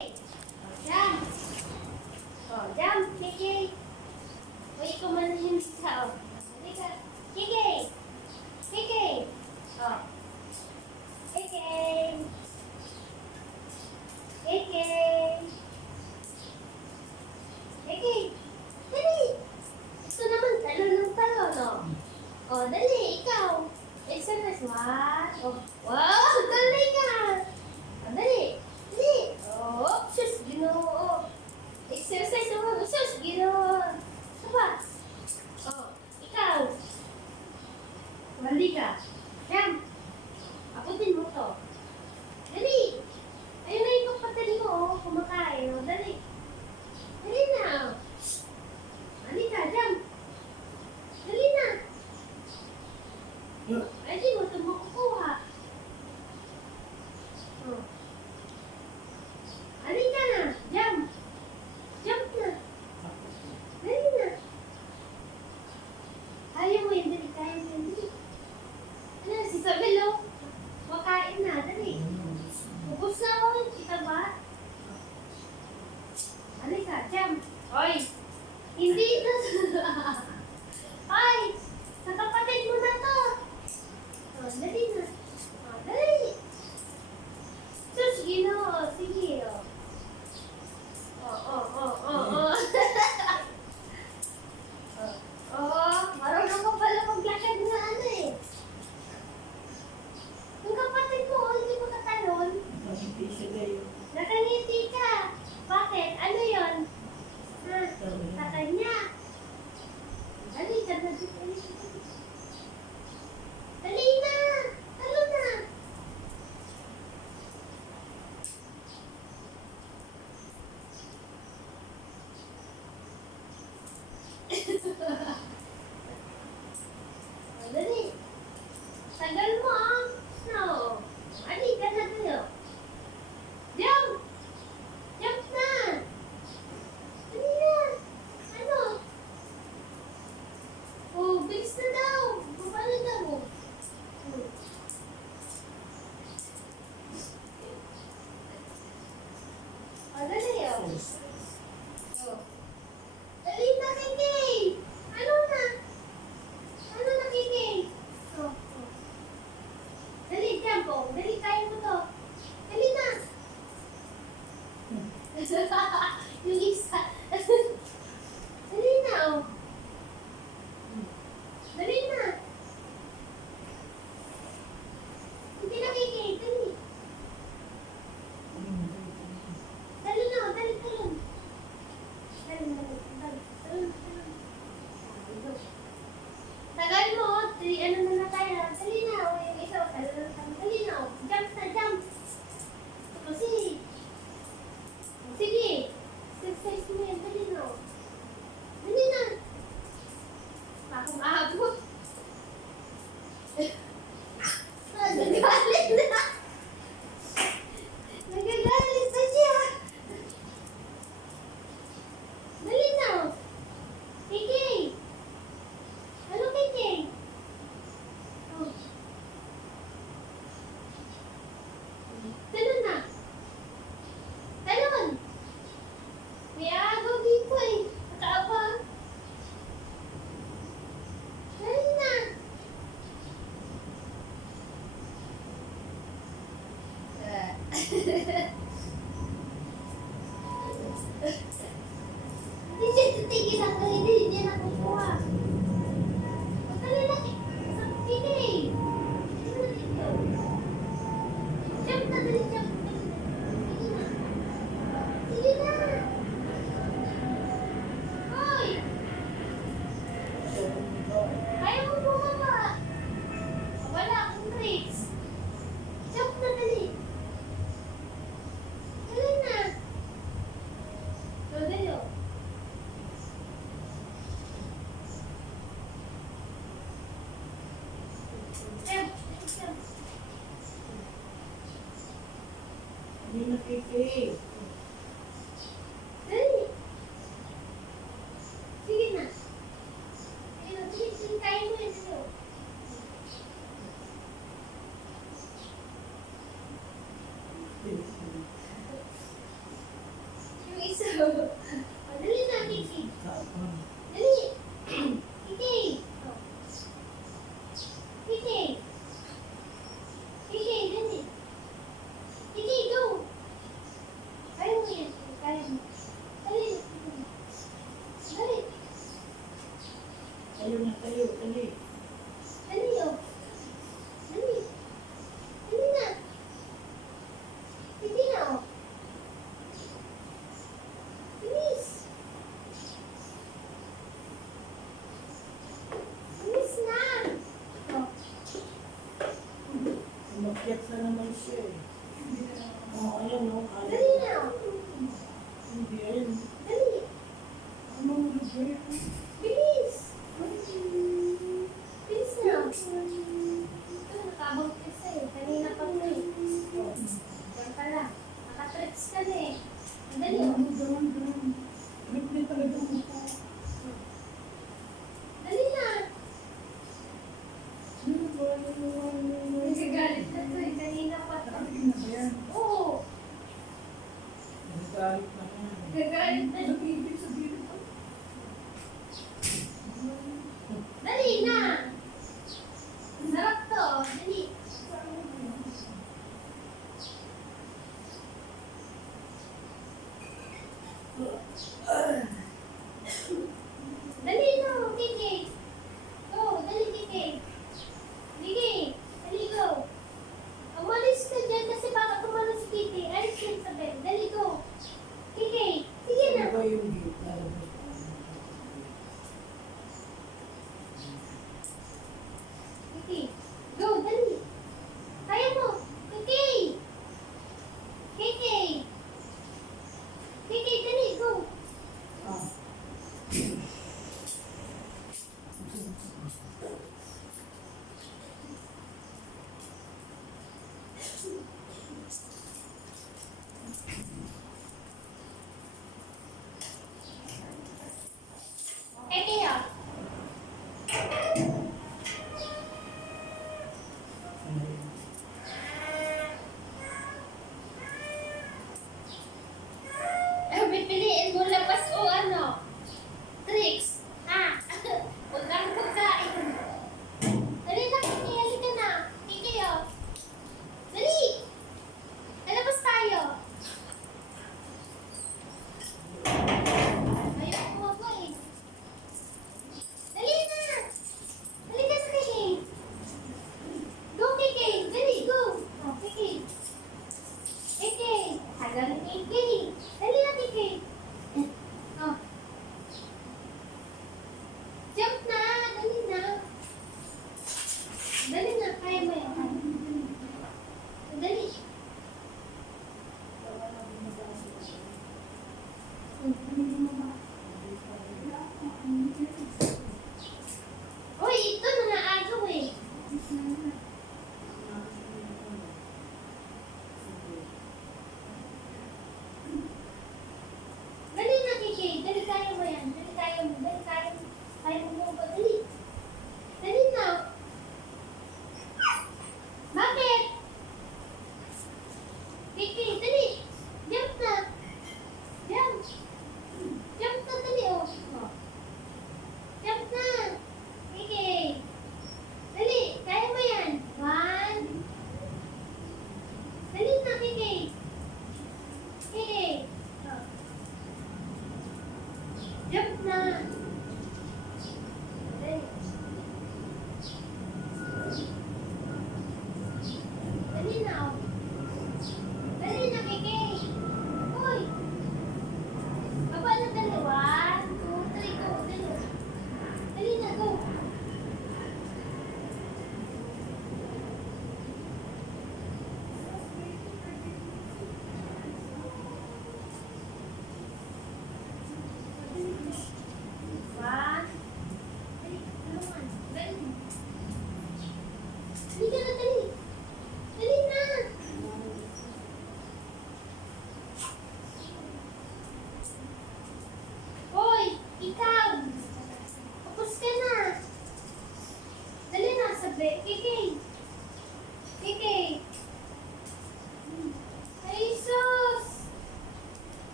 Jam. Oh, jam, Kiki. O, ikaw manahimik ka, oh. Halika. Kiki. Kiki. Oh. Kiki. Kiki. Kiki. Dali. Ito naman, talon ng talon, oh. Oh, dali, ikaw. Exercise. Oh. Wow, dali ka. Oh, dali. Dali. Oh, sus, Ginoo. Exercise naman. Sus, Ginoo. Saba. Oh, ikaw. Mali ka. Jam. Abutin mo to. Dali. Ayun na yung kapatid mo, oh. Kumakain, oh. Dali. Dali na. Mali ka, Jam. Dali na. Ay, di mo ito makukuha. Oh. Halika na. Jump. Jump na. Dali na. Kaya mo yun. Dali. Kaya mo yun. Dali. Ano, si Isabel, oh. Makain na. Dali. Ubus na ako. Kita ba? Halika. Jump. Hoy. Hindi na. Hoy. Sa kapatid mo na to. Oh, dali na. Oh, dali. Sus, Ginoo. Sige, oh. Oh. Marunong ka pala maglakad na ano eh. Yung kapatid mo, hindi mo katalon. Nakangiti ka. Bakit? Ano yun? Ha? Sa kanya. Dali ka na. Dali na. Talo na. Dali. Tagal mo ah. Snow. Ali ka na tayo. Jump. Jump na. Dali na. Ano? Oh, bilis na daw. Paano daw? Oh, dali oh. Oh. Dali na, Kiki. Ano na? Ano na, Kiki? Oh. Dali, jump oh. Dali, kaya mo to. Dali na. Yung isa. Dali na oh. Dali na. Hindi na, Kiki. Dali. Dali na, dali, talon. Tagal mo, ano na tayo. Dali na, o yung isa, dali na, jump na, jump. Sige. Sige. Exercise mo yan, dali na. Dali na. Ako maabot. Nagagalit na. Nagagalit na siya. Dali na. Kiki. Ano, Kiki? Oh. Talon na. Talon. May agaw dito eh. Nakaabang. Dali na. Hindi siya titigil ako. Hindi niya nakukuha. Dali na. Kiki. Jump na, dali, jump. Sige na. Sige na. Hoy. Kaya mo bumaba. Wala akong brakes. Jump na, dali. Dali na. Dali, oh. Jump. Jump. Hindi na Kiki. Dali. Sige na. Ayun, sige, kaya mo yan. Dali, oh. So, dali na, Kiki. Tapon. Dali. Kiki. Oh. Kiki. Kiki, dali. Kiki, go. Kaya mo yan. Kaya mo. Dali na. Dali. Tayo na tayo. Dali. Dali, oh. Dali. Dali na. Kiki na, oh. Bilis. Bilis na. Oh. Umakyat na naman siya eh. Oh, ayan o. Dali na, oh. Hindi, ayan. Dali. Ano mo na Bilis. Bilis na. Ito, nakabot ka sa'yo. Kanina pa ko eh. Diyan ka lang. Nakatricks ka na eh. Ang dali, oh. Hindi talaga mo po. Dali na. Nagagalit na to eh. Kanina pa to. Ano ba yan? Oo. Nagagalit na yan. Nagagalit na. Ibig sabihin ko. Dali na. Sarap to. Dali. Dali na, Kiki. Go, dali, Kiki. Kiki, dali, go. Umalis ka dyan kasi baka tumalo si Kiki. Alis ka sa bed. Dali, go. Kiki, sige na. Ano ba yung gate na labas? Kiki, go, dali. Kaya mo. Kiki. Kiki. Kiki, dali, go. Ah. Kiki, oh. Pipiliin mo labas o ano? Tricks. Ha? Huwag kang pagkain. Dali na, Kiki. Halika na. Kiki, oh. Dali. Lalabas tayo. Ayaw ko ako eh. Dali na. Halika na, Kiki. Go, Kiki. Dali, go. Oh, Kiki. Kiki. Tagal ni Kiki. Dali na, Kiki. Oh. Jump na. Dali na. Dali na. Kaya mo yan. Dali. Uy, ito na naagaw eh.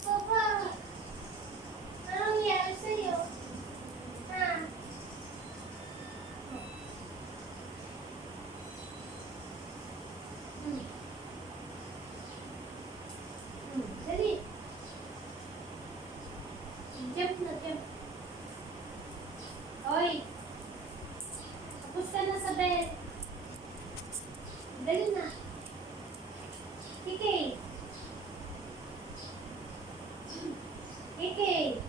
Papa. Anong nangyari sa'yo? Ha? Hmm. Dali. Jump na, jump. Hoy. Tapos ka na sa bed. Dali na. Kiki. Kiki.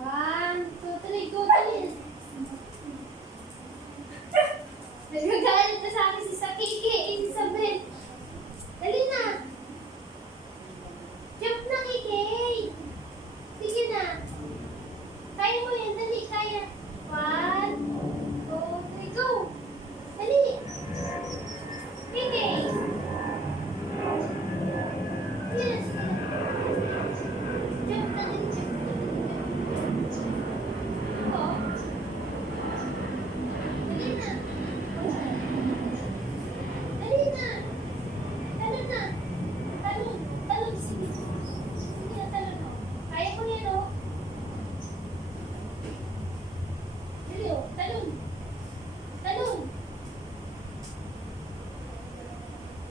One, two, three, go, dali. Nagagalit na sa akin si sa Kiki, si Sabet. Dali na. Jump na, Kiki. Sige na. Kaya mo yan, dali, kaya. One, two, three, go. Dali. Kiki. Yes. Jump na din, jump na din. Ako. Dali na. Dali na. Talon na. Talon. Talon. Sige. Sige na, talon mo. Kaya ko yan, oh. Dali, oh. Talon. Talon.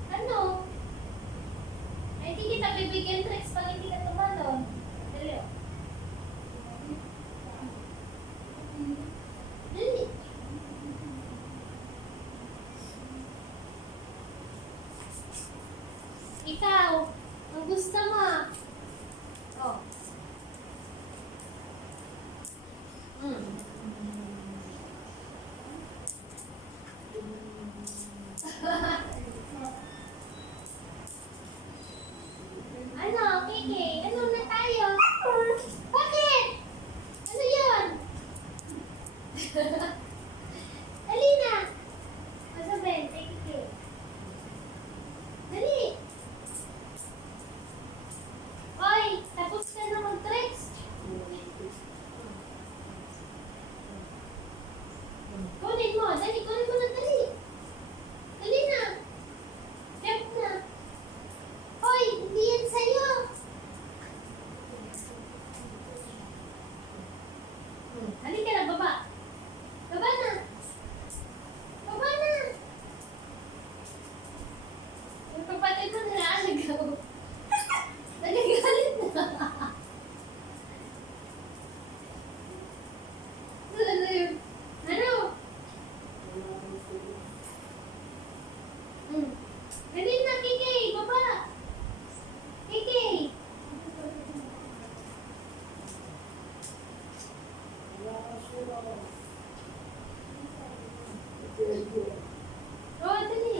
Ano? Ay, hindi kita bibigyan tricks pag hindi ka tumalon. Dali, oh. Dali. Ikaw, ang gusto mo. Oh. Ano, Kiki? Ano na tayo? Bakit? Ano yun? Dali na. Masabihin, Kiki. Dali. Hoy, tapos ka na mag-tricks. Kunin mo, dali, kunin mo na, dali. Dali na. Jump na. Hoy, hindi yan sa'yo. Dali ka na, baba. Baba na. Baba na. Yung kapatid mo nilaalagaw. Nagagalit na. Ano yun? Ano? Dali na, Kiki. Baba. Kiki. Oh, dali.